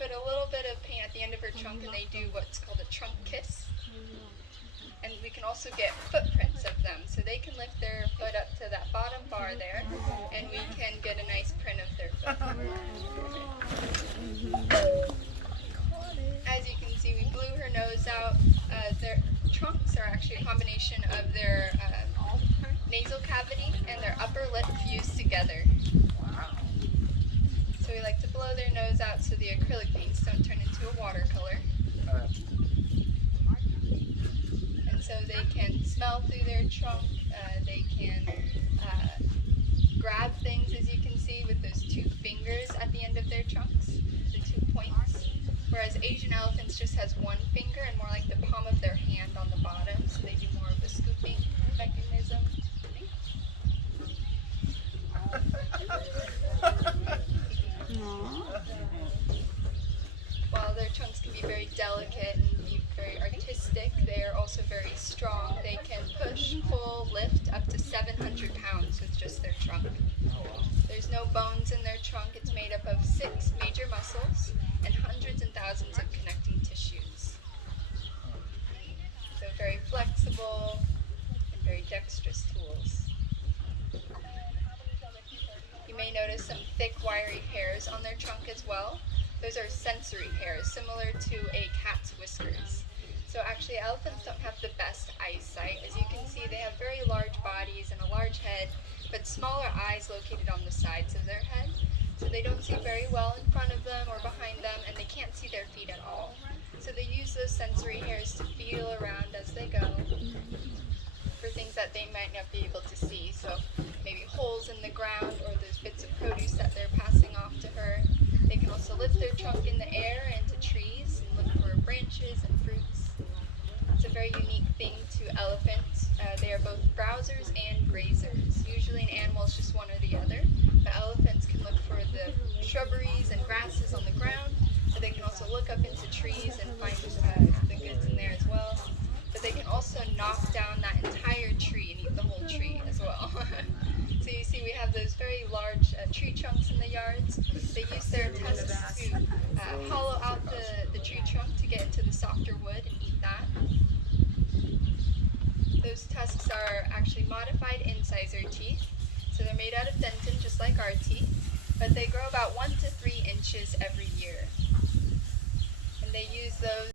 put a little bit of paint at the end of her trunk and they do what's called a trunk kiss. And we can also get footprints of them. So they can lift their foot up to that bottom bar there and we can get a nice print of their foot. As you can see, we blew her nose out. Their trunks are actually a combination of their nasal cavity and their upper lip fused together. So we like to blow their nose out so the acrylic paints don't turn into a watercolor. And so they can smell through their trunk, they can grab things, as you can see, with those two fingers at the end of their trunks, the 2 points. Whereas Asian elephants just has one finger and more like the palm of their hand on the bottom, so they do more of a scooping mechanism. While their trunks can be very delicate and be very artistic, they are also very strong. They can push, pull, lift up to 700 pounds with just their trunk. There's no bones in their trunk. It's made up of 6 major muscles and hundreds and thousands of connecting tissues. So very flexible and very dexterous tools. You may notice some thick, wiry hairs on their trunk as well. Those are sensory hairs, similar to a cat's whiskers. So actually, elephants don't have the best eyesight. As you can see, they have very large bodies and a large head, but smaller eyes located on the sides of their head. So they don't see very well in front of them or behind them, and they can't see their feet at all. So they use those sensory hairs to feel around as they go for things that they might not be able to see. So maybe holes in the ground or those bits of produce that they're passing off to her. They can also lift their trunk in the air into trees and look for branches and fruits. It's a very unique thing to elephants. They are both browsers and grazers. Usually in animals, just one or the other. But elephants can look for the shrubberies and grasses on the ground, but they can also look up into trees and find the goods in there as well. But they can also knock down that entire tree and eat the whole tree as well. So you see we have those very large tree trunks in the yards. They use their tusks to hollow out the tree trunk to get into the softer wood and eat that. Those tusks are actually modified incisor teeth. So they're made out of dentin just like our teeth, but they grow about 1 to 3 inches every year. And they use those